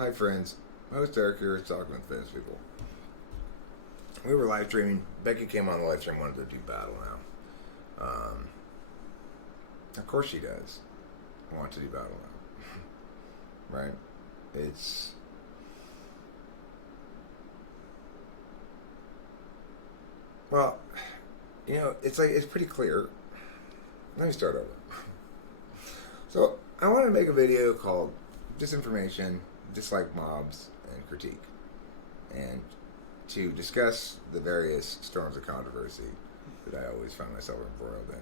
Hi, friends. Host Eric here, talking with Fitness People. We were live streaming. Becky came on the live stream, wanted to do battle now. Of course she does want to do battle now, right? It's well, it's pretty clear. Let me start over. So I want to make a video called "Disinformation, Dislike Mobs, and Critique," and to discuss the various storms of controversy that I always find myself embroiled in.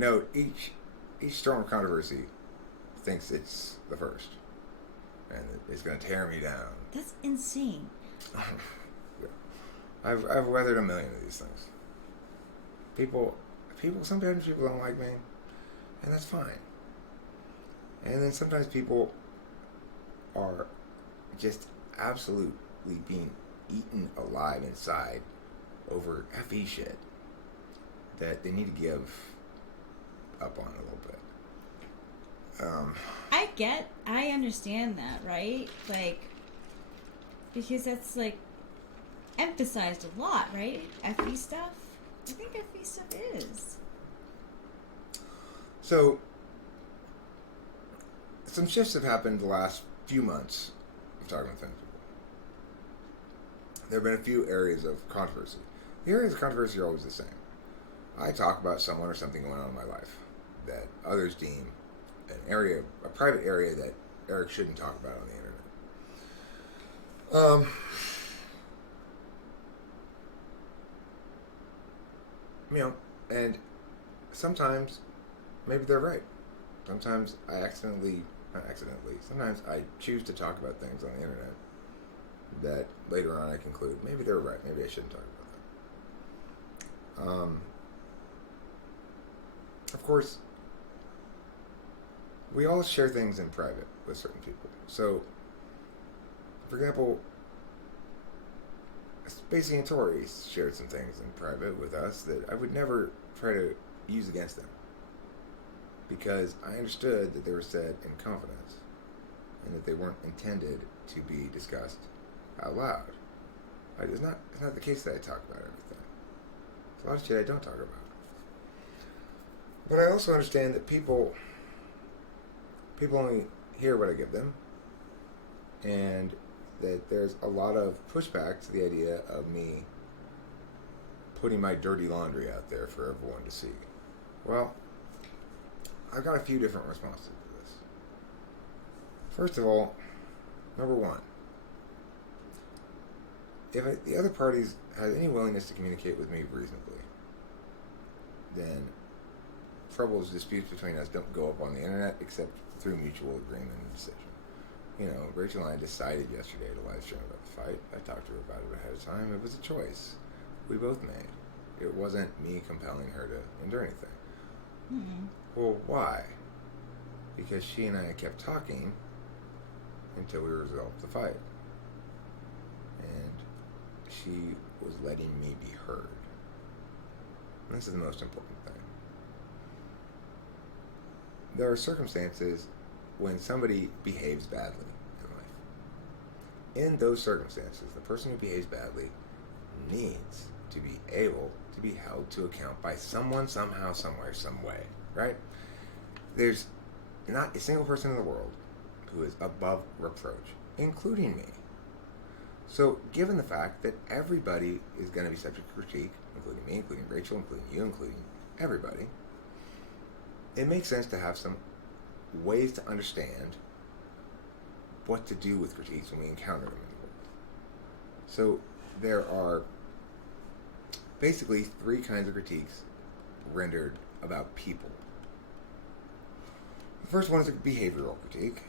Note, each storm of controversy thinks it's the first, and it's going to tear me down. That's insane. Yeah. I've weathered a million of these things. Sometimes people don't like me, and that's fine. And then sometimes people are just absolutely being eaten alive inside over FE shit that they need to give up on a little bit. I understand that, right? Like, because that's like emphasized a lot, right? FE stuff. I think FE stuff is. So, some shifts have happened the last few months of talking with things. There have been a few areas of controversy. The areas of controversy are always the same. I talk about someone or something going on in my life that others deem a private area that Eric shouldn't talk about on the internet. And sometimes maybe they're right. Sometimes sometimes I choose to talk about things on the internet that later on I conclude maybe they're right, maybe I shouldn't talk about them. Of course, we all share things in private with certain people. So, for example, Spacey and Tori shared some things in private with us that I would never try to use against them, because I understood that they were said in confidence and that they weren't intended to be discussed out loud. It's not the case that I talk about everything. There's a lot of shit I don't talk about. But I also understand that people only hear what I give them, and that there's a lot of pushback to the idea of me putting my dirty laundry out there for everyone to see. Well, I've got a few different responses to this. First of all, number one, if the other party has any willingness to communicate with me reasonably, then troubles, disputes between us don't go up on the internet except through mutual agreement and decision. Rachel and I decided yesterday to live stream about the fight. I talked to her about it ahead of time. It was a choice we both made. It wasn't me compelling her to endure anything. Mm-hmm. Well, why? Because she and I kept talking until we resolved the fight. And she was letting me be heard. And this is the most important thing. There are circumstances when somebody behaves badly in life. In those circumstances, the person who behaves badly needs to be able to be held to account by someone, somehow, somewhere, some way, right? There's not a single person in the world who is above reproach, including me. So, given the fact that everybody is going to be subject to critique, including me, including Rachel, including you, including everybody, it makes sense to have some ways to understand what to do with critiques when we encounter them in the world. So there are basically three kinds of critiques rendered about people. The first one is a behavioral critique.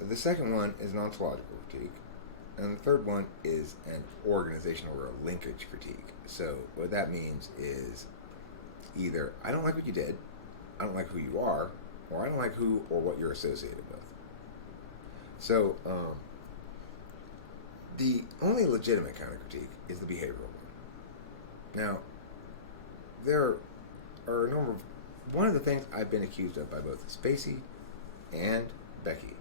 The second one is an ontological critique. And the third one is an organizational or a linkage critique. So what that means is either I don't like what you did, I don't like who you are, or I don't like who or what you're associated with. So, the only legitimate kind of critique is the behavioral one. Now, there are a number of... One of the things I've been accused of by both Spacey and Becky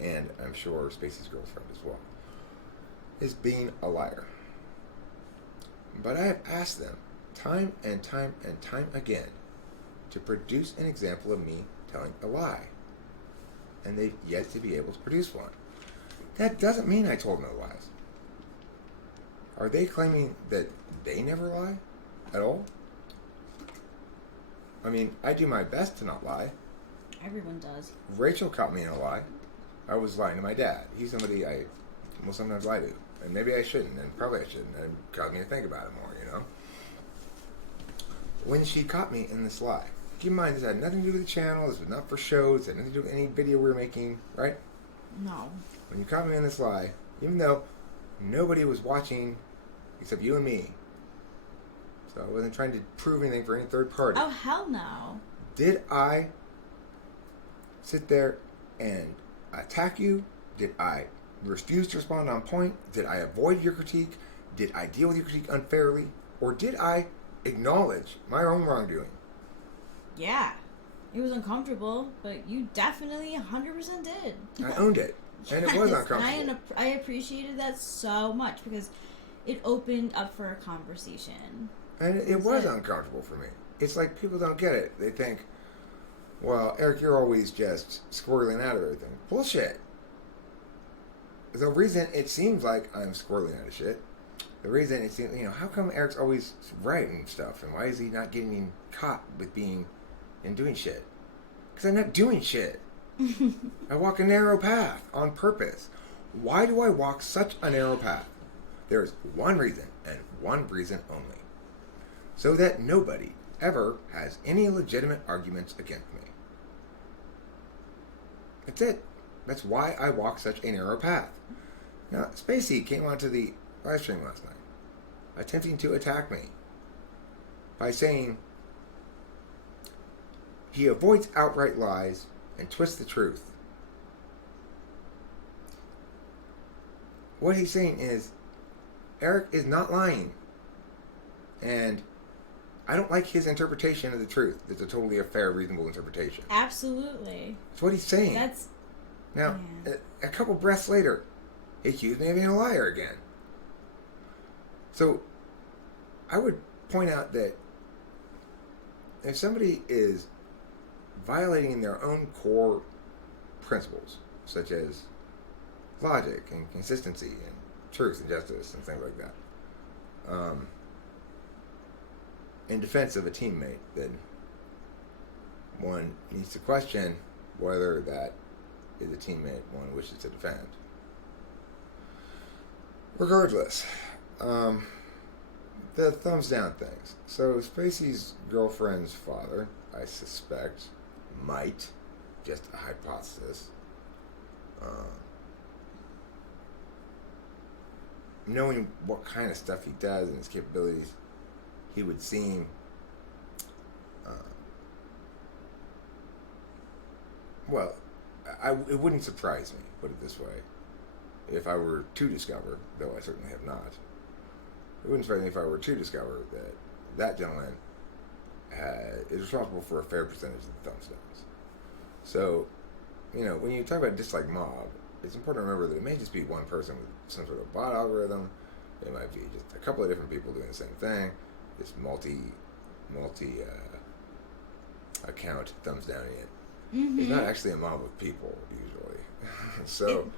and I'm sure Spacey's girlfriend as well, is being a liar. But I have asked them time and time and time again to produce an example of me telling a lie. And they've yet to be able to produce one. That doesn't mean I told no lies. Are they claiming that they never lie at all? I mean, I do my best to not lie. Everyone does. Rachel caught me in a lie. I was lying to my dad. He's somebody I will sometimes lie to. And maybe I shouldn't, and probably I shouldn't. And it caused me to think about it more, you know? When she caught me in this lie, keep in mind, this had nothing to do with the channel. This was not for shows. It had nothing to do with any video we were making, right? No. When you caught me in this lie, even though nobody was watching except you and me, so I wasn't trying to prove anything for any third party. Oh, hell no. Did I sit there and attack you? Did I refuse to respond on point? Did I avoid your critique? Did I deal with your critique unfairly? Or did I acknowledge my own wrongdoing? Yeah. It was uncomfortable, but you definitely 100% did. I owned it. And it was Yes, uncomfortable. and I appreciated that so much because it opened up for a conversation. And it was uncomfortable for me. It's like people don't get it. They think, well, Eric, you're always just squirreling out of everything. Bullshit. The reason it seems like I'm squirreling out of shit, the reason it seems, how come Eric's always writing stuff, and why is he not getting caught with being and doing shit? Because I'm not doing shit. I walk a narrow path on purpose. Why do I walk such a narrow path? There is one reason, and one reason only. So that nobody ever has any legitimate arguments against me. That's it. That's why I walk such a narrow path. Now, Spacey came onto the live stream last night, attempting to attack me by saying he avoids outright lies and twists the truth. What he's saying is, Eric is not lying. And I don't like his interpretation of the truth. It's a totally a fair, reasonable interpretation. Absolutely. That's what he's saying. That's... Now, yeah. a couple breaths later, he accused me of being a liar again. So, I would point out that if somebody is violating their own core principles, such as logic and consistency and truth and justice and things like that, in defense of a teammate, then one needs to question whether that is a teammate one wishes to defend. Regardless, the thumbs down things. So Spacey's girlfriend's father, I suspect, might, just a hypothesis, knowing what kind of stuff he does and his capabilities, he would seem well, it wouldn't surprise me, put it this way, if I were to discover, though I certainly have not, it wouldn't surprise me if I were to discover that that gentleman is responsible for a fair percentage of the thumbs downs. So, when you talk about dislike mob, it's important to remember that it may just be one person with some sort of bot algorithm. It might be just a couple of different people doing the same thing. This multi account thumbs downing it. Mm-hmm. It's not actually a mob of people usually. So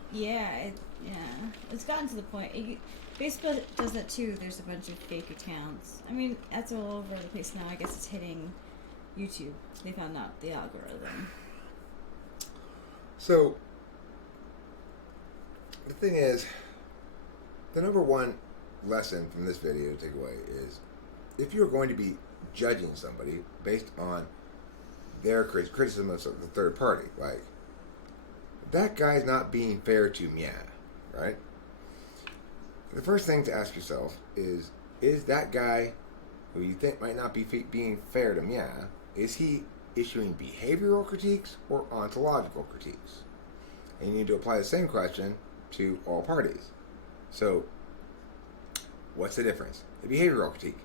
it's gotten to the point. Facebook does that too. There's a bunch of fake accounts. I mean, that's all over the place now. I guess it's hitting YouTube. They found out the algorithm. So the thing is, the number one lesson from this video to take away is, if you're going to be judging somebody based on their criticism of the third party, like, that guy's not being fair to Mia, right? The first thing to ask yourself is that guy who you think might not be being fair to Mia, is he issuing behavioral critiques or ontological critiques? And you need to apply the same question to all parties. So, what's the difference? The behavioral critique: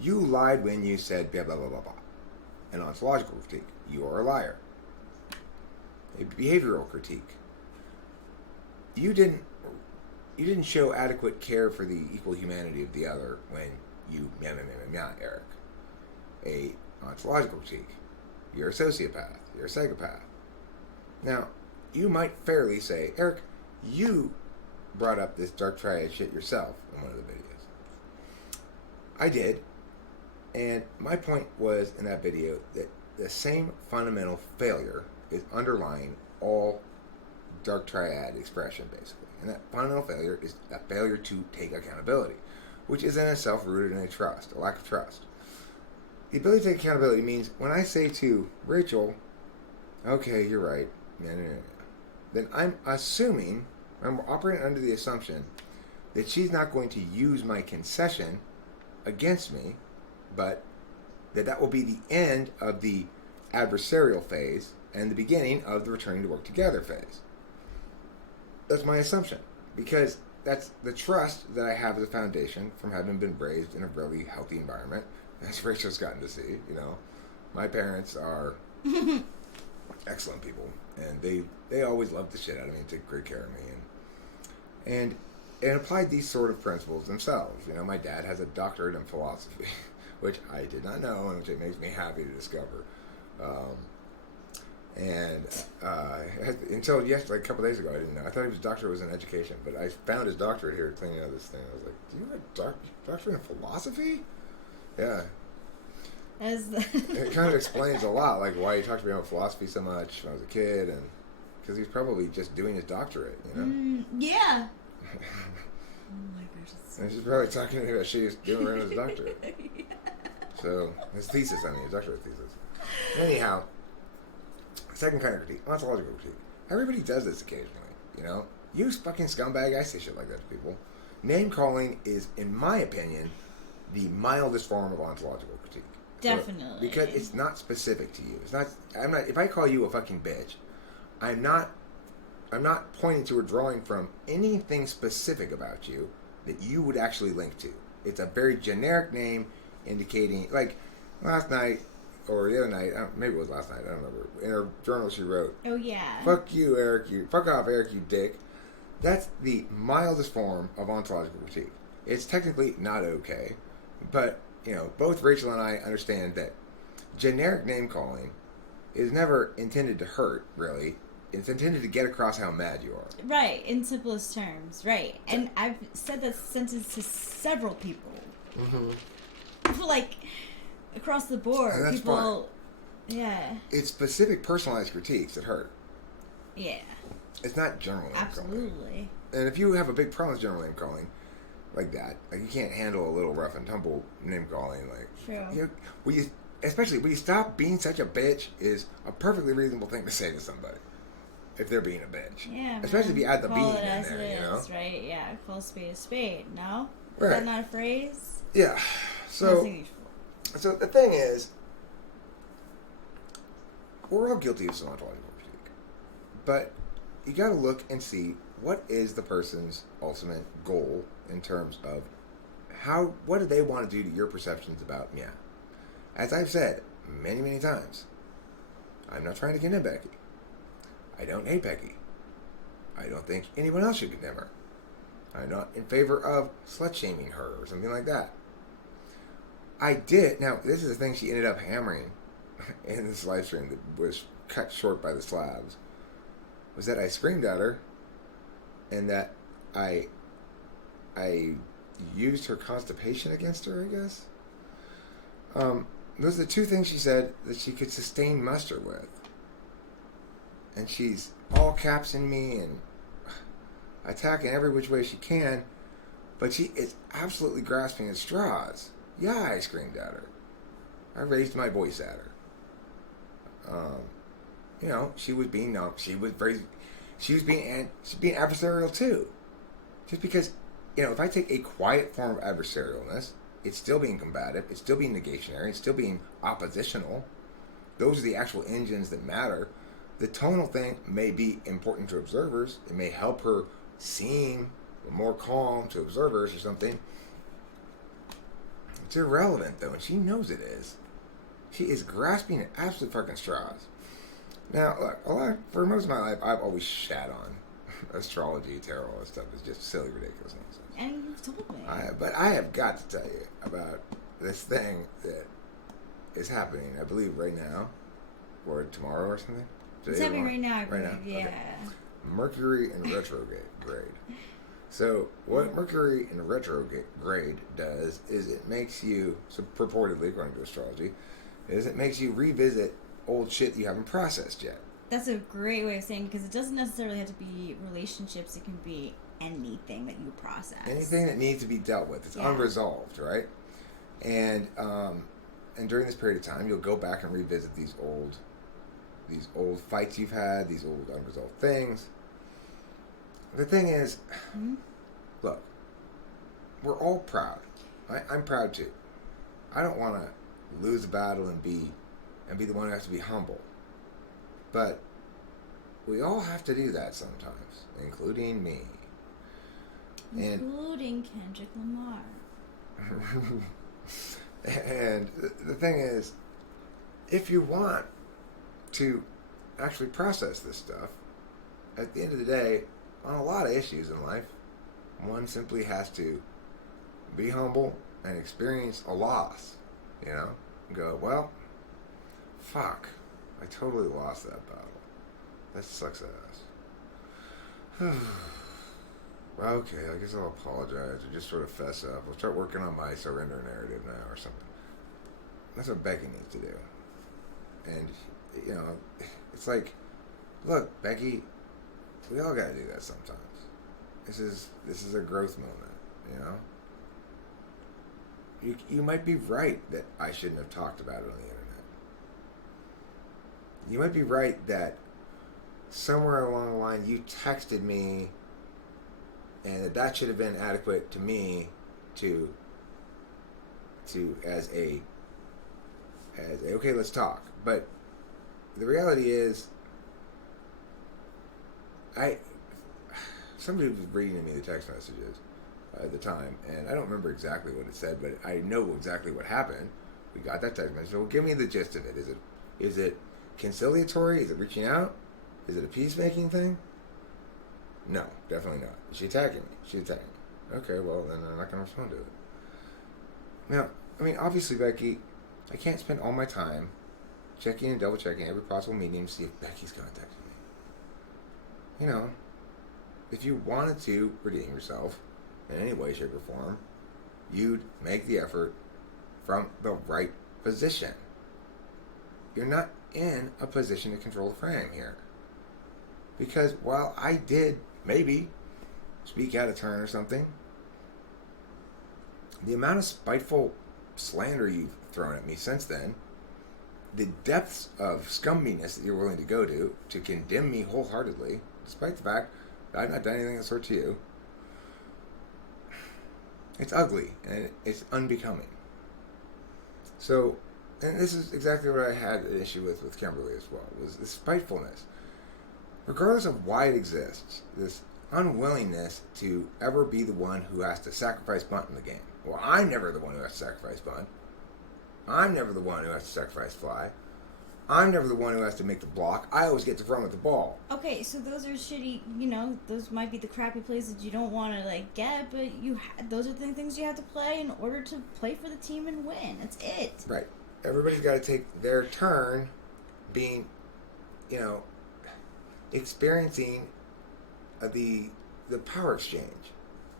you lied when you said blah blah blah blah blah. An ontological critique: you are a liar. A behavioral critique: you didn't show adequate care for the equal humanity of the other when you Eric. A ontological critique. You're a sociopath. You're a psychopath. Now, you might fairly say, Eric, you brought up this dark triad shit yourself in one of the videos. I did. And my point was in that video that the same fundamental failure is underlying all dark triad expression, basically. And that fundamental failure is a failure to take accountability, which is in itself rooted in a lack of trust. The ability to take accountability means when I say to Rachel, okay, you're right, then I'm operating under the assumption that she's not going to use my concession against me, but that will be the end of the adversarial phase and the beginning of the returning to work together phase. That's my assumption, because that's the trust that I have as a foundation from having been raised in a really healthy environment, as Rachel's gotten to see. My parents are excellent people, and they always loved the shit out of me and took great care of me, and applied these sort of principles themselves. My dad has a doctorate in philosophy, which I did not know, and which it makes me happy to discover. Until yesterday, like a couple days ago, I didn't know. I thought his doctorate was in education, but I found his doctorate here cleaning out this thing. I was like, "Do you have a doctorate in philosophy?" Yeah. It kind of explains a lot, like why he talked to me about philosophy so much when I was a kid, and because he's probably just doing his doctorate, Yeah. Oh my gosh. And she's probably talking to me about she's doing around his doctorate. Yeah. So his thesis, his doctorate thesis. Anyhow. Second kind of critique, ontological critique. Everybody does this occasionally, You fucking scumbag, I say shit like that to people. Name calling is, in my opinion, the mildest form of ontological critique. Definitely. Because it's not specific to you. If I call you a fucking bitch, I'm not pointing to or drawing from anything specific about you that you would actually link to. It's a very generic name indicating, like, last night, or the other night, maybe it was last night, I don't remember. In her journal she wrote, "Oh yeah. Fuck you, Eric, fuck off, Eric, you dick." That's the mildest form of ontological critique. It's technically not okay, but, both Rachel and I understand that generic name calling is never intended to hurt, really. It's intended to get across how mad you are. Right, in simplest terms, right. And I've said that sentence to several people. Mm-hmm. Like, across the board, and that's people, fine. Yeah. It's specific, personalized critiques that hurt. Yeah. It's not general name calling. Absolutely. And if you have a big problem with general name calling, like that, like you can't handle a little rough and tumble name calling, like, true. Especially when you stop being such a bitch is a perfectly reasonable thing to say to somebody if they're being a bitch. Yeah. Especially if you add the being in as there, it is, right? Yeah. Call a spade. No. Is right. that not a phrase? Yeah. So the thing is, we're all guilty of some ontological critique, but you got to look and see what is the person's ultimate goal in terms of what do they want to do to your perceptions about me. As I've said many, many times, I'm not trying to condemn Becky. I don't hate Becky. I don't think anyone else should condemn her. I'm not in favor of slut-shaming her or something like that. I did. Now, this is the thing she ended up hammering in this live stream that was cut short by the slabs, was that I screamed at her and that I used her constipation against her, I guess. Those are the two things she said that she could sustain muster with. And she's all capsing me and attacking every which way she can, but she is absolutely grasping at straws. Yeah, I screamed at her. I raised my voice at her. She was being being adversarial too. Just because, if I take a quiet form of adversarialness, it's still being combative, it's still being negationary, it's still being oppositional. Those are the actual engines that matter. The tonal thing may be important to observers. It may help her seem more calm to observers or something. It's irrelevant, though, and she knows it is. She is grasping at absolute fucking straws. Now, look, for most of my life, I've always shat on astrology, tarot, all that stuff is just silly, ridiculous nonsense. And you've told me. But I have got to tell you about this thing that is happening, I believe, right now, or tomorrow or something. It's happening right now, I believe, yeah. Okay. Mercury in retrograde. So what Mercury in retrograde does is it makes you, so purportedly according to astrology, is it makes you revisit old shit you haven't processed yet. That's a great way of saying it, because it doesn't necessarily have to be relationships. It can be anything that you process. Anything that needs to be dealt with. It's unresolved, right? And during this period of time, you'll go back and revisit these old fights you've had, these old unresolved things. The thing is, look, we're all proud. I'm proud too. I don't want to lose a battle and be the one who has to be humble. But we all have to do that sometimes, including me. Including Kendrick Lamar. And the thing is, if you want to actually process this stuff, at the end of the day, on a lot of issues in life, one simply has to be humble and experience a loss, you know? Go, well, fuck, I totally lost that battle. That sucks ass. Okay, I guess I'll apologize or just sort of fess up. I'll start working on my surrender narrative now or something. That's what Becky needs to do. And, you know, it's like, look, Becky, we all gotta do that sometimes. This is a growth moment, you know? You might be right that I shouldn't have talked about it on the internet. You might be right that somewhere along the line you texted me and that should have been adequate to me to as a okay, let's talk. But the reality is, somebody was reading to me the text messages at the time, and I don't remember exactly what it said, but I know exactly what happened. We got that text message. Well, give me the gist of it. Is it conciliatory? Is it reaching out? Is it a peacemaking thing? No, definitely not. Is she attacking me? She's attacking me. Okay, well, then I'm not going to respond to it. Now, I mean, obviously, Becky, I can't spend all my time checking and double-checking every possible medium to see if Becky's contacting me. You know, if you wanted to redeem yourself in any way, shape, or form, you'd make the effort from the right position. You're not in a position to control the frame here. Because while I did maybe speak out of turn or something, the amount of spiteful slander you've thrown at me since then, the depths of scumminess that you're willing to go to condemn me wholeheartedly, despite the fact that I've not done anything of the sort to you, it's ugly and it's unbecoming. So, and this is exactly what I had an issue with Kimberly as well, was this spitefulness. Regardless of why it exists, this unwillingness to ever be the one who has to sacrifice bunt in the game. Well, I'm never the one who has to sacrifice bunt. I'm never the one who has to sacrifice fly. I'm never the one who has to make the block. I always get to run with the ball. Okay, so those are shitty, you know, those might be the crappy plays that you don't want to, like, get, but those are the things you have to play in order to play for the team and win. That's it. Right. Everybody's got to take their turn being, you know, experiencing the power exchange.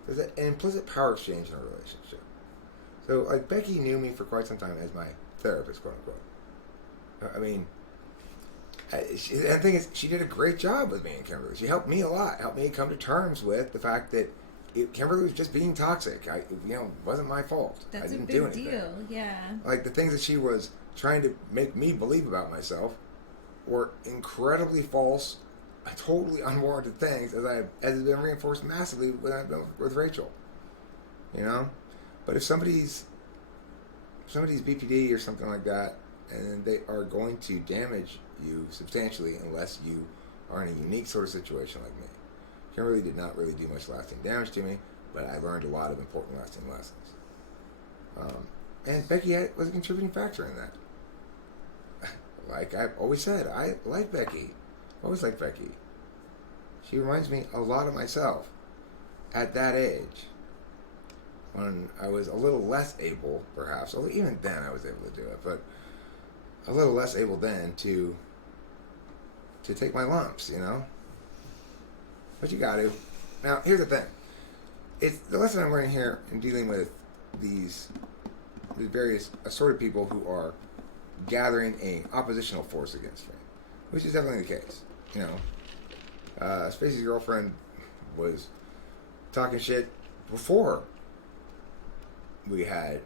There's an implicit power exchange in a relationship. So, like, Becky knew me for quite some time as my therapist, quote unquote. I mean, the thing is, she did a great job with me and Kimberly. She helped me a lot. Helped me come to terms with the fact that Kimberly was just being toxic. It wasn't my fault. That's I didn't a big do anything. deal, yeah. Like, the things that she was trying to make me believe about myself were incredibly false, totally unwarranted things, as has been reinforced massively when I've been with Rachel. You know? But if somebody's BPD or something like that, and they are going to damage you substantially unless you are in a unique sort of situation like me. Kimberly did not really do much lasting damage to me, but I learned a lot of important lasting lessons. And Becky was a contributing factor in that. Like I've always said, I like Becky. Always liked Becky. She reminds me a lot of myself at that age, when I was a little less able, perhaps. Although even then I was able to do it, but a little less able then to take my lumps, you know. But you got to. Now, here's the thing. It's the lesson I'm learning here in dealing with these various assorted people who are gathering a oppositional force against me, which is definitely the case. You know, Spacey's girlfriend was talking shit before we had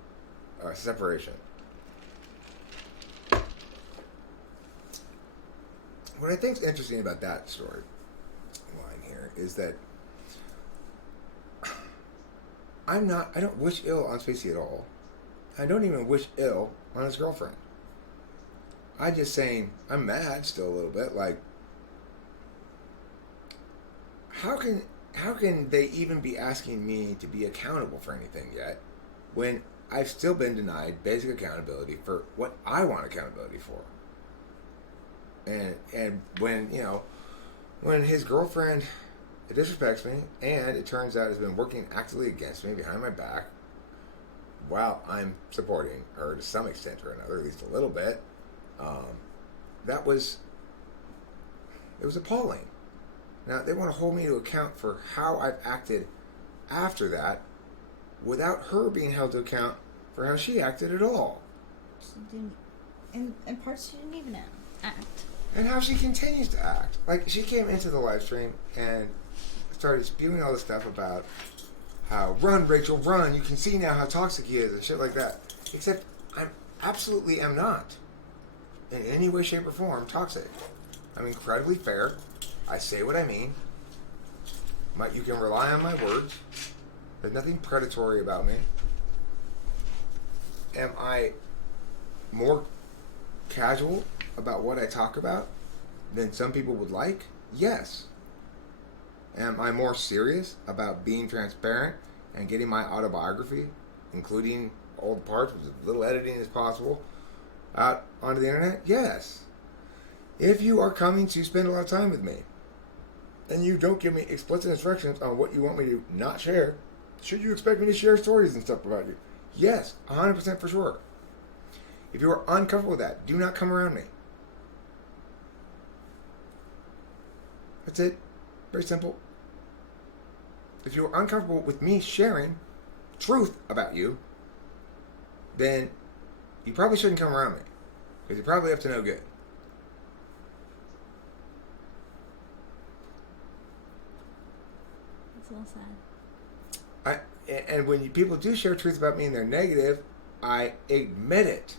our separation. What I think is interesting about that story line here is that I don't wish ill on Spacey at all. I don't even wish ill on his girlfriend. I'm just saying I'm mad still a little bit. Like, how can they even be asking me to be accountable for anything yet when I've still been denied basic accountability for what I want accountability for? And when, you know, when his girlfriend disrespects me and it turns out has been working actively against me behind my back while I'm supporting her to some extent or another, at least a little bit, it was appalling. Now, they want to hold me to account for how I've acted after that without her being held to account for how she acted at all. She didn't, in parts she didn't even act. And how she continues to act. Like, she came into the live stream and started spewing all this stuff about how, run, Rachel, run, you can see now how toxic he is and shit like that. Except, I absolutely am not, in any way, shape, or form, toxic. I'm incredibly fair. I say what I mean. You can rely on my words. There's nothing predatory about me. Am I more casual about what I talk about than some people would like? Yes. Am I more serious about being transparent and getting my autobiography, including all the parts with as little editing as possible, out onto the internet? Yes. If you are coming to spend a lot of time with me and you don't give me explicit instructions on what you want me to not share, should you expect me to share stories and stuff about you? Yes, 100% for sure. If you are uncomfortable with that, do not come around me. That's it. Very simple. If you're uncomfortable with me sharing truth about you, then you probably shouldn't come around me. Because you're probably up to no good. It's a little sad. And when people do share truth about me and they're negative, I admit it.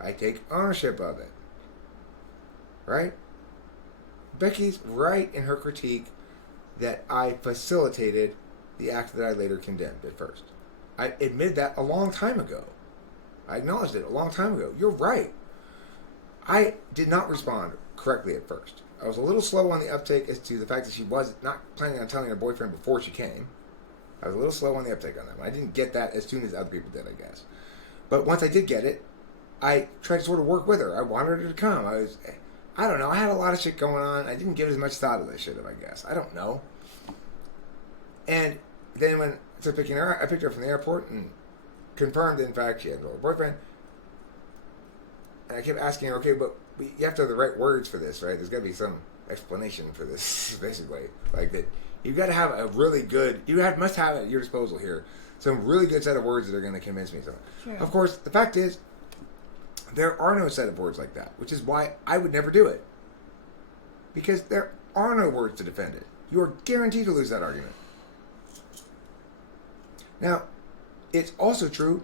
I take ownership of it. Right? Becky's right in her critique that I facilitated the act that I later condemned at first. I admitted that a long time ago. I acknowledged it a long time ago. You're right. I did not respond correctly at first. I was a little slow on the uptake as to the fact that she was not planning on telling her boyfriend before she came. I was a little slow on the uptake on that one. I didn't get that as soon as other people did, I guess. But once I did get it, I tried to sort of work with her. I wanted her to come. I don't know. I had a lot of shit going on. I didn't give as much thought as I should have, I guess. I don't know. And then when I started picking her up, I picked her up from the airport and confirmed, in fact, she had a boyfriend. And I kept asking her, okay, but you have to have the right words for this, right? There's got to be some explanation for this, basically. Like that, you've got to have a really good, must have at your disposal here some really good set of words that are going to convince me. So, Sure. of course, the fact is, there are no set of words like that, which is why I would never do it. Because there are no words to defend it. You are guaranteed to lose that argument. Now, it's also true,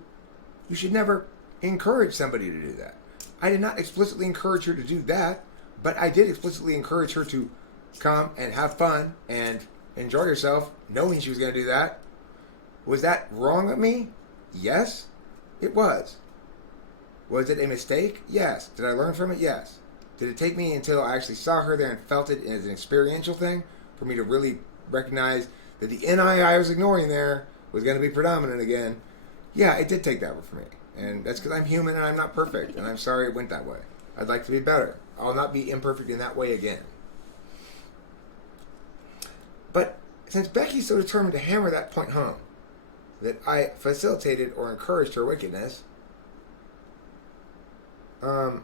you should never encourage somebody to do that. I did not explicitly encourage her to do that, but I did explicitly encourage her to come and have fun and enjoy herself, knowing she was going to do that. Was that wrong of me? Yes, it was. Was it a mistake? Yes. Did I learn from it? Yes. Did it take me until I actually saw her there and felt it as an experiential thing for me to really recognize that the NI I was ignoring there was going to be predominant again? Yeah, it did take that for me. And that's because I'm human and I'm not perfect. And I'm sorry it went that way. I'd like to be better. I'll not be imperfect in that way again. since Becky's so determined to hammer that point home, that I facilitated or encouraged her wickedness, however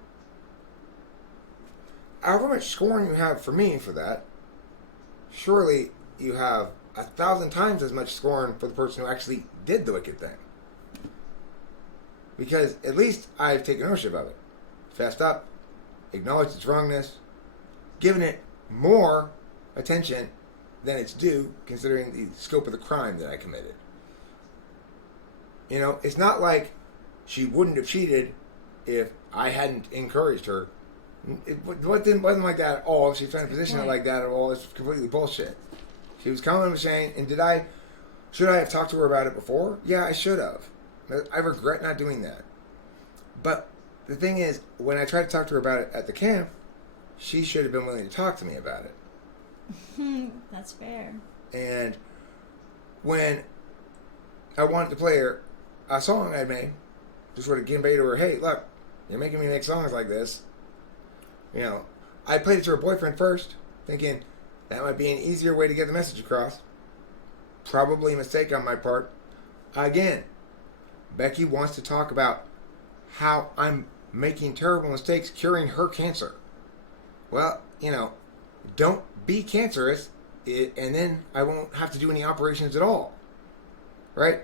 much scorn you have for me for that, surely you have 1,000 times as much scorn for the person who actually did the wicked thing. Because at least I've taken ownership of it, fessed up, acknowledged its wrongness, given it more attention than it's due, considering the scope of the crime that I committed. You know, it's not like she wouldn't have cheated if I hadn't encouraged her. It wasn't like that at all. She's trying to position it like that at all. It's completely bullshit. She was coming and saying, and should I have talked to her about it before? Yeah, I should have. I regret not doing that. But the thing is, when I tried to talk to her about it at the camp, she should have been willing to talk to me about it. That's fair. And when I wanted to play her a song I made, just sort of convey to her, hey, look, you're making me make songs like this. You know, I played it to her boyfriend first, thinking that might be an easier way to get the message across. Probably a mistake on my part. Again, Becky wants to talk about how I'm making terrible mistakes curing her cancer. Well, you know, don't be cancerous, and then I won't have to do any operations at all. Right?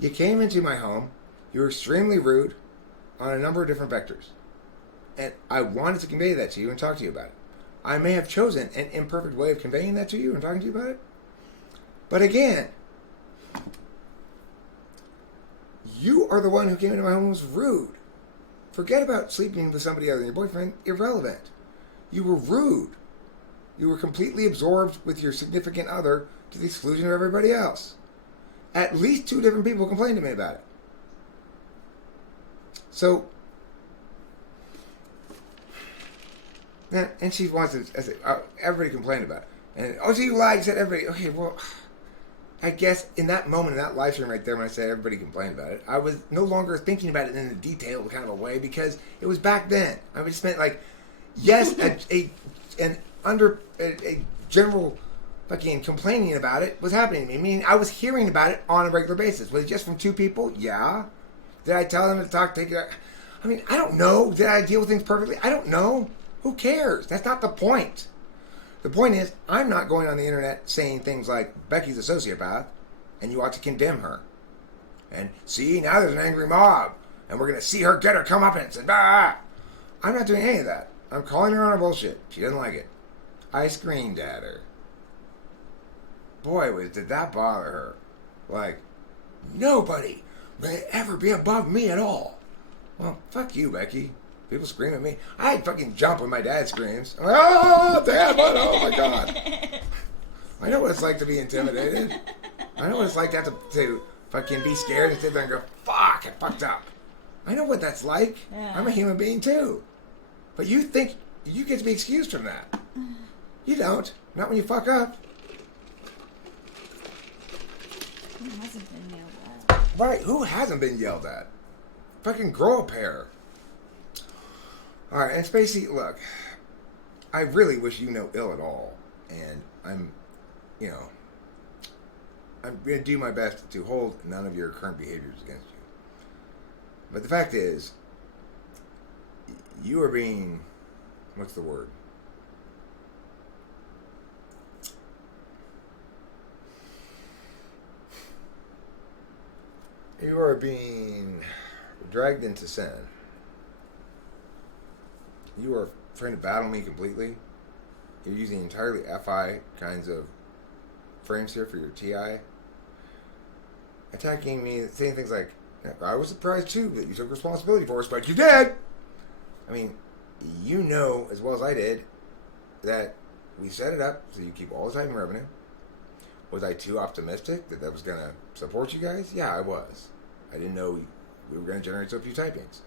You came into my home, you were extremely rude on a number of different vectors. And I wanted to convey that to you and talk to you about it. I may have chosen an imperfect way of conveying that to you and talking to you about it. But again, you are the one who came into my home and was rude. Forget about sleeping with somebody other than your boyfriend. Irrelevant. You were rude. You were completely absorbed with your significant other to the exclusion of everybody else. At least 2 different people complained to me about it. So, and she wants to, everybody complained about it. And, oh, so you lied, you said everybody. Okay, well, I guess in that moment, in that live stream right there, when I said everybody complained about it, I was no longer thinking about it in a detailed kind of a way because it was back then. I just meant like, yes, a general fucking complaining about it was happening to me. I mean, I was hearing about it on a regular basis. Was it just from 2 people? Yeah. Did I tell them to take it out? I mean, I don't know. Did I deal with things perfectly? I don't know. Who cares? That's not the point. The point is, I'm not going on the internet saying things like, Becky's a sociopath, and you ought to condemn her. And see, now there's an angry mob, and we're going to see her get her comeuppance, and blah. I'm not doing any of that. I'm calling her on her bullshit. She doesn't like it. I screamed at her. Boy, did that bother her. Like, nobody may ever be above me at all. Well, fuck you, Becky. People scream at me. I'd fucking jump when my dad screams. I'm like, oh, Dad, what? Oh, my God. I know what it's like to be intimidated. I know what it's like to have to fucking be scared and sit there and go, fuck, I fucked up. I know what that's like. Yeah. I'm a human being, too. But you think you get to be excused from that. You don't. Not when you fuck up. Who hasn't been yelled at? Right, who hasn't been yelled at? Fucking grow a pair. Alright, and Spacey, look, I really wish you no ill at all. And I'm going to do my best to hold none of your current behaviors against you. But the fact is, you are being, what's the word? You are being dragged into sin. You are trying to battle me completely. You're using entirely FI kinds of frames here for your TI. Attacking me, saying things like, I was surprised too that you took responsibility for us, but you did! I mean, you know as well as I did that we set it up so you keep all the typing revenue. Was I too optimistic that was going to support you guys? Yeah, I was. I didn't know we were going to generate so few typings.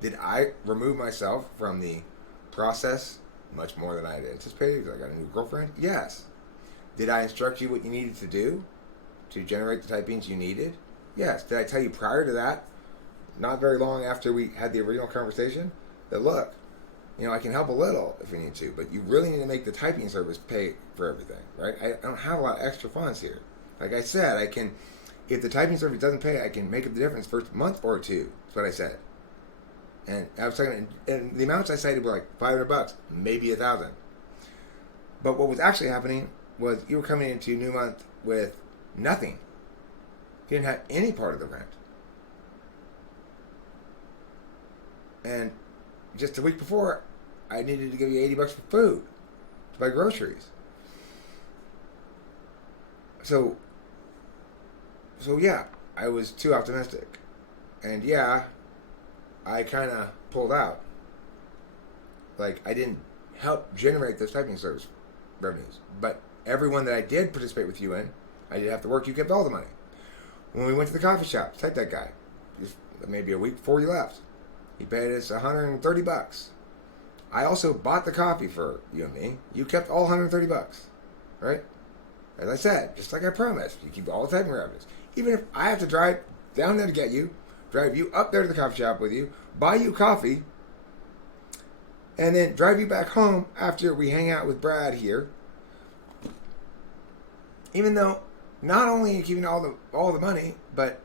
Did I remove myself from the process much more than I had anticipated because I got a new girlfriend? Yes. Did I instruct you what you needed to do to generate the typings you needed? Yes. Did I tell you prior to that, not very long after we had the original conversation, that look, I can help a little if we need to, but you really need to make the typing service pay for everything, right? I don't have a lot of extra funds here. Like I said, I can, if the typing service doesn't pay, I can make up the difference first month or two. That's what I said. And I was talking, and the amounts I cited were like $500, maybe $1,000. But what was actually happening was you were coming into a new month with nothing. You didn't have any part of the rent. And just a week before, I needed to give you $80 for food to buy groceries. So yeah, I was too optimistic. And yeah, I kind of pulled out. Like, I didn't help generate those typing service revenues. But everyone that I did participate with you in, I did have to work, you kept all the money. When we went to the coffee shop, type that guy. Just maybe a week before you left. He paid us $130. I also bought the coffee for you and me. You kept all $130, right? As I said, just like I promised, you keep all the typing revenues. Even if I have to drive down there to get you, drive you up there to the coffee shop with you, buy you coffee, and then drive you back home after we hang out with Brad here. Even though not only are you keeping all the money, but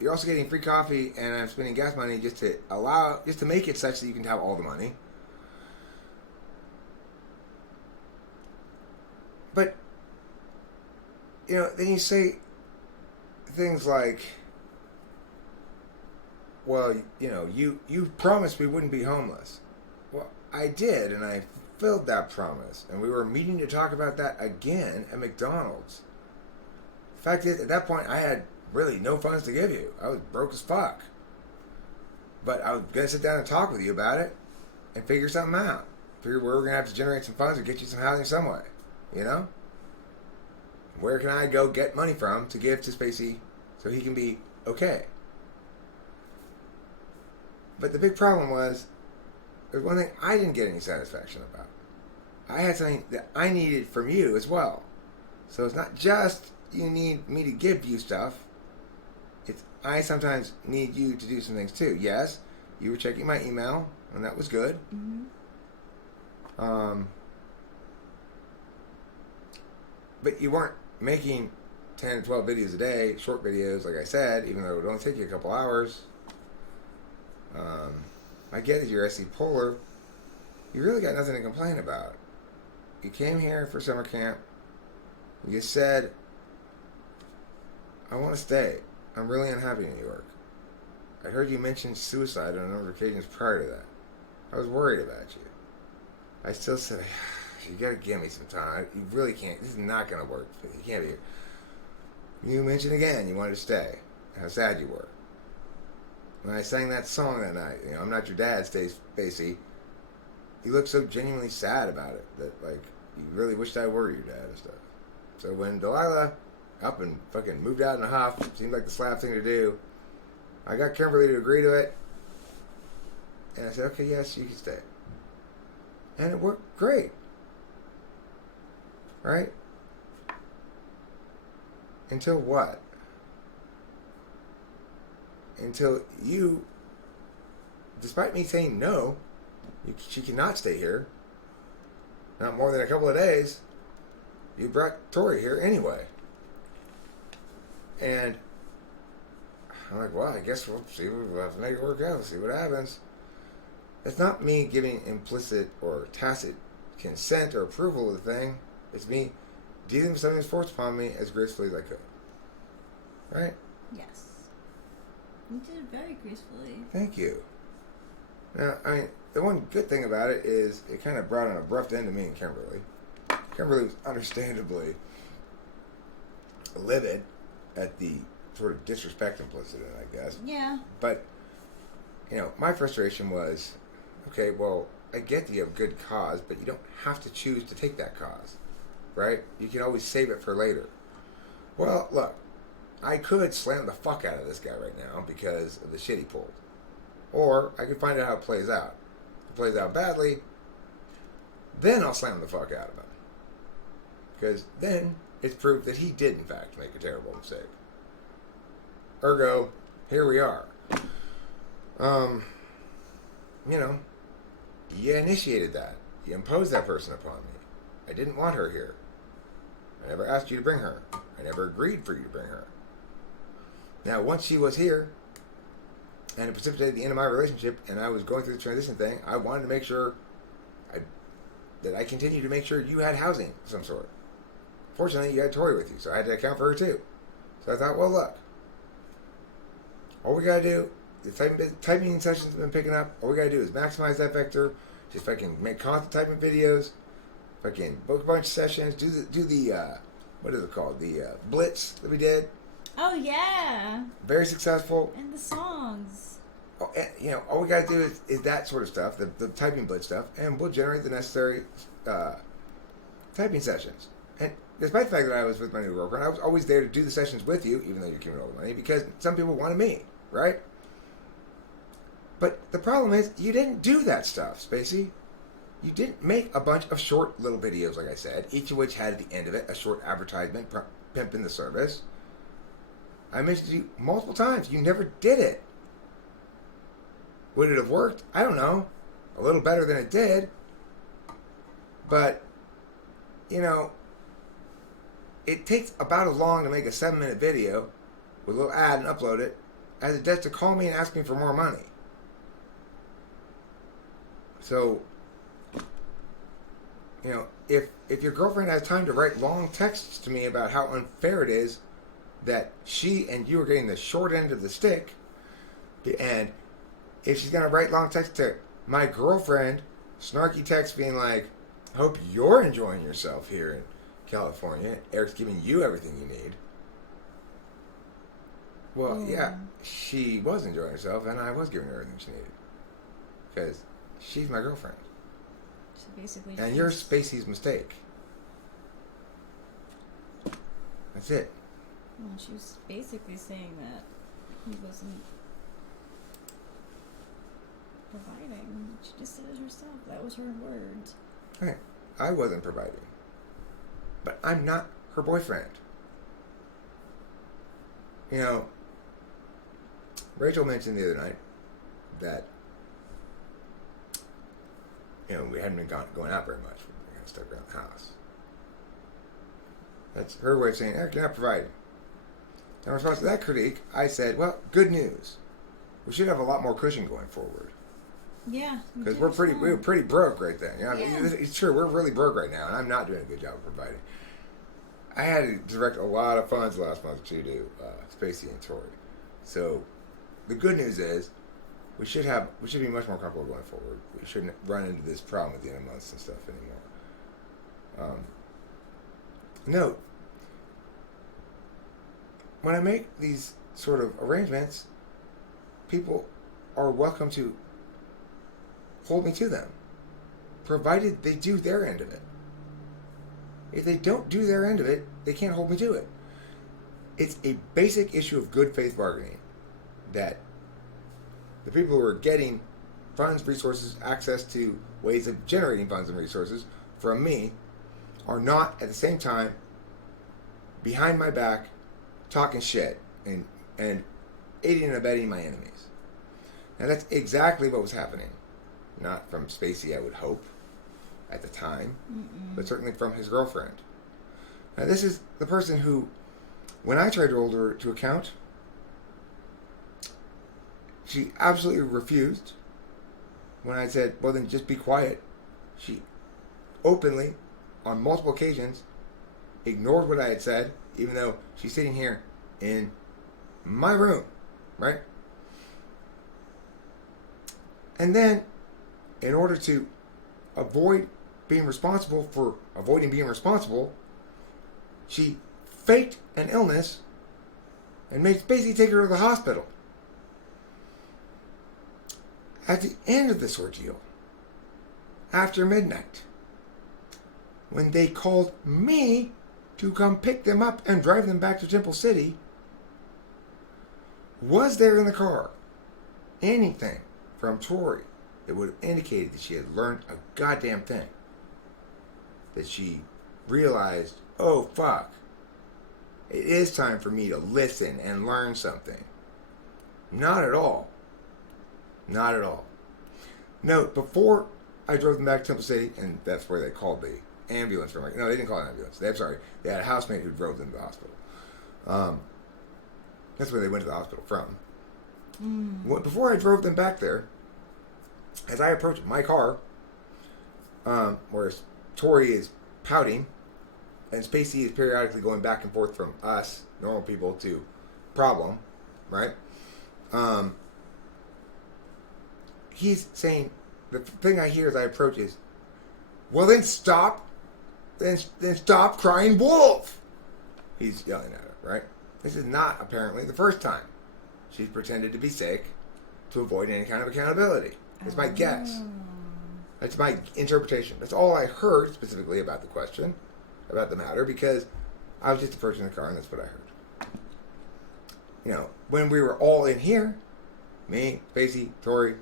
you're also getting free coffee, and I'm spending gas money just to make it such that you can have all the money. But then you say things like, well, you promised we wouldn't be homeless. Well, I did, and I fulfilled that promise, and we were meeting to talk about that again at McDonald's. The fact is, at that point, I had really no funds to give you. I was broke as fuck. But I was going to sit down and talk with you about it and figure something out. Figure where we're going to have to generate some funds or get you some housing some way. Where can I go get money from to give to Spacey so he can be okay? But the big problem was, there's one thing I didn't get any satisfaction about. I had something that I needed from you as well. So it's not just you need me to give you stuff. It's I sometimes need you to do some things too. Yes, you were checking my email, and that was good. Mm-hmm. But you weren't making 10 to 12 videos a day, short videos, like I said, even though it would only take you a couple hours. I get that you're SC Polar. You really got nothing to complain about. You came here for summer camp. You said, I want to stay. I'm really unhappy in New York. I heard you mention suicide on a number of occasions prior to that. I was worried about you. I still said, you gotta give me some time. You really can't. This is not gonna work. You can't be here. You mentioned again you wanted to stay. How sad you were. When I sang that song that night, I'm Not Your Dad, Spacey, you looked so genuinely sad about it that, like, you really wished I were your dad and stuff. So when Delilah up and fucking moved out in a huff, seemed like the slap thing to do, I got Kimberly to agree to it, and I said, okay, yes, you can stay. And it worked great. Right? Until what? Until you, despite me saying no, she cannot stay here, not more than a couple of days, you brought Tori here anyway. And I'm like, well, I guess we'll have to make it work out, see what happens. It's not me giving implicit or tacit consent or approval of the thing. It's me dealing with something that's forced upon me as gracefully as I could. Right? Yes. You did it very gracefully. Thank you. Now, the one good thing about it is it kind of brought an abrupt end to me and Kimberly. Kimberly was understandably livid at the sort of disrespect implicit in it, I guess. Yeah. But, my frustration was, okay, well, I get that you have a good cause, but you don't have to choose to take that cause, right? You can always save it for later. Well, look, I could slam the fuck out of this guy right now because of the shit he pulled. Or I could find out how it plays out. If it plays out badly, then I'll slam the fuck out of him. Because then it's proof that he did, in fact, make a terrible mistake. Ergo, here we are. You initiated that. You imposed that person upon me. I didn't want her here. I never asked you to bring her. I never agreed for you to bring her. Now, once she was here, and it precipitated the end of my relationship, and I was going through the transition thing, I wanted to make sure that I continued to make sure you had housing of some sort. Fortunately, you had Tori with you, so I had to account for her too. So I thought, well, look, all we gotta do, the typing sessions have been picking up, all we gotta do is maximize that vector, just fucking make constant typing videos, fucking book a bunch of sessions, do the what is it called? The Blitz that we did. Oh yeah. Very successful. And the songs. Oh, and, you know, all we gotta do is that sort of stuff, the typing Blitz stuff, and we'll generate the necessary typing sessions. And despite the fact that I was with my new girlfriend, I was always there to do the sessions with you, even though you're giving all the money, because some people wanted me, right? But the problem is, you didn't do that stuff, Spacey. You didn't make a bunch of short little videos, like I said, each of which had at the end of it a short advertisement pimping the service. I mentioned to you multiple times, you never did it. Would it have worked? I don't know. A little better than it did. But, you know, it takes about as long to make a 7-minute video with a little ad and upload it as it does to call me and ask me for more money. So, you know, if your girlfriend has time to write long texts to me about how unfair it is that she and you are getting the short end of the stick, and if she's going to write long texts to my girlfriend, snarky text being like, hope you're enjoying yourself here in California, Eric's giving you everything you need. Well, yeah, she was enjoying herself, and I was giving her everything she needed. Because she's my girlfriend. So basically, and you're Spacey's mistake. That's it. Well, she was basically saying that he wasn't providing. She just said it herself. That was her words. Right. I wasn't providing. But I'm not her boyfriend. You know, Rachel mentioned the other night that, you know, we hadn't been going out very much. We were kind of stuck around the house. That's her way of saying, Eric, you're not providing. In response to that critique, I said, well, good news. We should have a lot more cushion going forward. Yeah. Because we were pretty broke right then. You know, yeah. It's true, we're really broke right now, and I'm not doing a good job of providing. I had to direct a lot of funds last month to do Spacey and Tori. So the good news is we should be much more comfortable going forward. We shouldn't run into this problem at the end of months and stuff anymore. Note, when I make these sort of arrangements, people are welcome to hold me to them, provided they do their end of it. If they don't do their end of it, they can't hold me to it. It's a basic issue of good faith bargaining that the people who are getting funds, resources, access to ways of generating funds and resources from me are not at the same time behind my back talking shit and aiding and abetting my enemies. Now that's exactly what was happening. Not from Spacey, I would hope, at the time, but certainly from his girlfriend. Now this is the person who, when I tried to hold her to account, she absolutely refused. When I said, well then just be quiet, she openly, on multiple occasions, ignored what I had said, even though she's sitting here in my room, right? And then, in order to avoid being responsible for avoiding being responsible, she faked an illness and made Spacey take her to the hospital. At the end of this ordeal, after midnight, when they called me to come pick them up and drive them back to Temple City, was there in the car anything from Tori that would have indicated that she had learned a goddamn thing? That she realized, oh fuck, it is time for me to listen and learn something. Not at all. Not at all. Note, before I drove them back to Temple City, and that's where they called the ambulance from. No, they didn't call it an ambulance. They had a housemate who drove them to the hospital. That's where they went to the hospital from. Before I drove them back there, as I approached my car, where Tori is pouting, and Spacey is periodically going back and forth from us, normal people, to problem, right? He's saying, the thing I hear as I approach is, well, then stop crying wolf. He's yelling at her, right? This is not apparently the first time she's pretended to be sick to avoid any kind of accountability. That's my guess. That's my interpretation. That's all I heard specifically about the question, about the matter, because I was just approaching the car and that's what I heard. You know, when we were all in here, me, Spacey, Tori,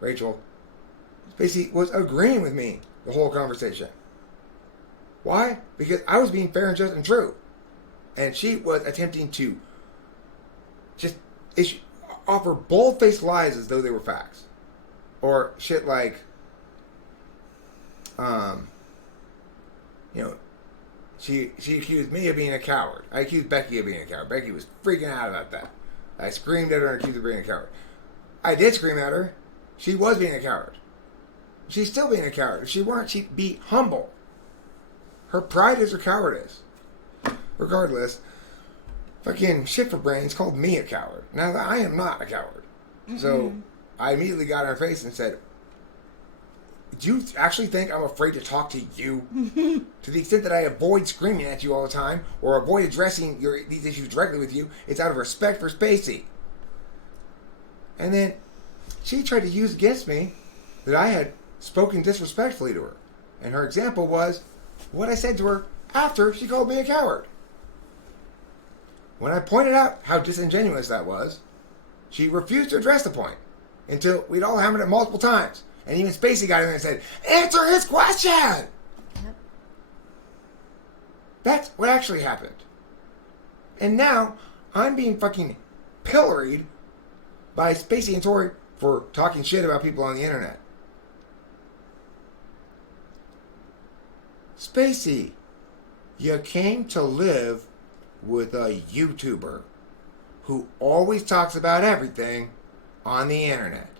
Rachel, Spacey was agreeing with me the whole conversation. Why? Because I was being fair and just and true. And she was attempting to just offer bold-faced lies as though they were facts. Or shit like, you know, she accused me of being a coward. I accused Becky of being a coward. Becky was freaking out about that. I screamed at her and accused her of being a coward. I did scream at her. She was being a coward. She's still being a coward. If she weren't, she'd be humble. Her pride is her cowardice. Regardless, fucking shit for brains called me a coward. Now, I am not a coward. So I immediately got in her face and said, do you actually think I'm afraid to talk to you? To the extent that I avoid screaming at you all the time or avoid addressing these issues directly with you, it's out of respect for Spacey. And then she tried to use against me that I had spoken disrespectfully to her. And her example was what I said to her after she called me a coward. When I pointed out how disingenuous that was, she refused to address the point until we'd all hammered it multiple times. And even Spacey got in there and said, answer his question! Yep. That's what actually happened. And now, I'm being fucking pilloried by Spacey and Tori for talking shit about people on the internet. Spacey, you came to live with a YouTuber who always talks about everything on the internet.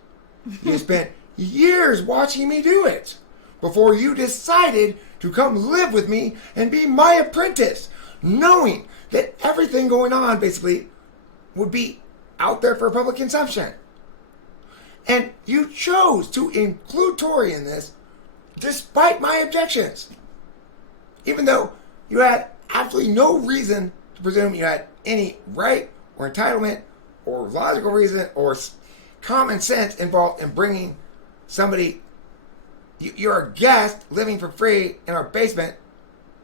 You spent years watching me do it before you decided to come live with me and be my apprentice, knowing that everything going on basically would be out there for public consumption. And you chose to include Tori in this despite my objections, even though you had absolutely no reason to presume you had any right or entitlement or logical reason or common sense involved in bringing somebody. You're a guest living for free in our basement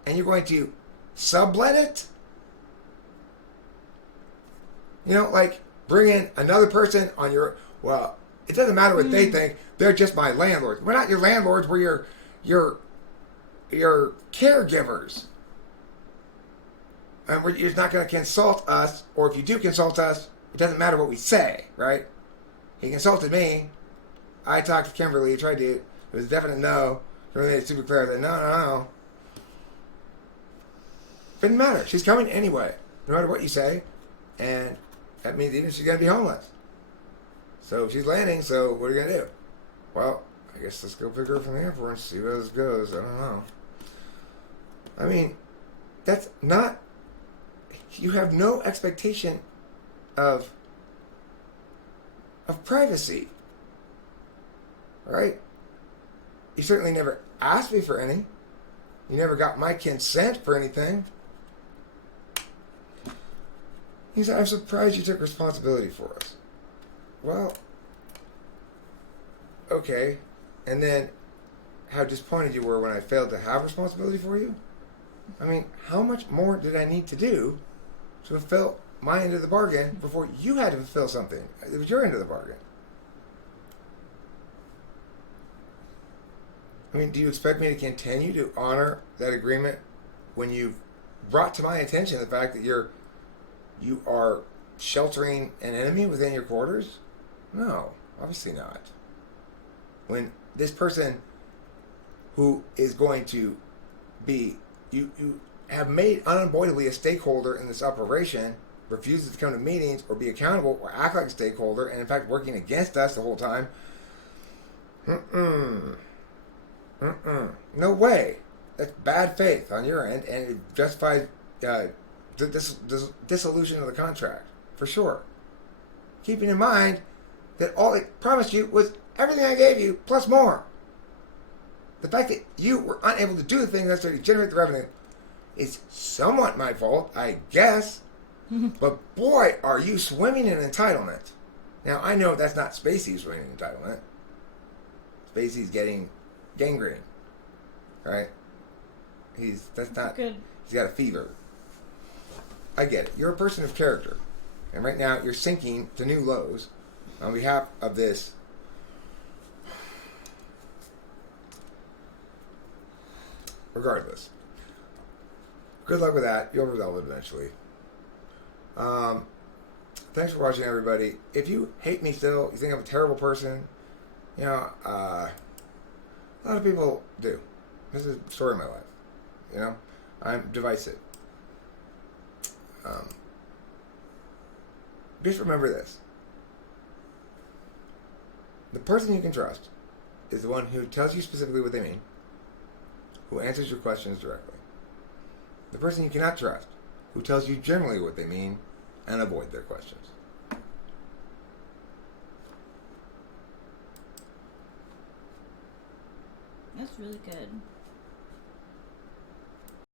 and you're going to sublet it? You know, like bring in another person on your, well, it doesn't matter what they think, they're just my landlords. We're not your landlords, we're your caregivers. And you're not going to consult us, or if you do consult us, it doesn't matter what we say, right? He consulted me. I talked to Kimberly, tried to, it was a definite no. Kimberly made it super clear that no. Didn't matter. She's coming anyway, no matter what you say. And that means even she's going to be homeless. So she's landing, so what are you going to do? Well, I guess let's go pick her up from the airport and see where this goes. I don't know. I mean, that's not... You have no expectation of privacy. Right? You certainly never asked me for any. You never got my consent for anything. He said, I'm surprised you took responsibility for us. Well, okay. And then how disappointed you were when I failed to have responsibility for you? I mean, how much more did I need to do to fulfill my end of the bargain before you had to fulfill something? It was your end of the bargain. I mean, do you expect me to continue to honor that agreement when you've brought to my attention the fact that you are sheltering an enemy within your quarters? No, obviously not. When this person who is going to be, you have made unavoidably a stakeholder in this operation, refuses to come to meetings or be accountable or act like a stakeholder, and in fact working against us the whole time. No way. That's bad faith on your end, and it justifies dissolution of the contract for sure. Keeping in mind that all it promised you was everything I gave you plus more. The fact that you were unable to do the things necessary to generate the revenue is somewhat my fault, I guess. But boy, are you swimming in entitlement. Now, I know that's not Spacey swimming in entitlement. Spacey's getting gangrene, right? That's not good. He's got a fever. I get it. You're a person of character, and right now you're sinking to new lows on behalf of this. Regardless, good luck with that. You'll resolve it eventually. Thanks for watching, everybody. If you hate me still, you think I'm a terrible person, you know, a lot of people do. This is the story of my life. You know, I'm divisive. Just remember this. The person you can trust is the one who tells you specifically what they mean, who answers your questions directly. The person you cannot trust, who tells you generally what they mean and avoid their questions. That's really good.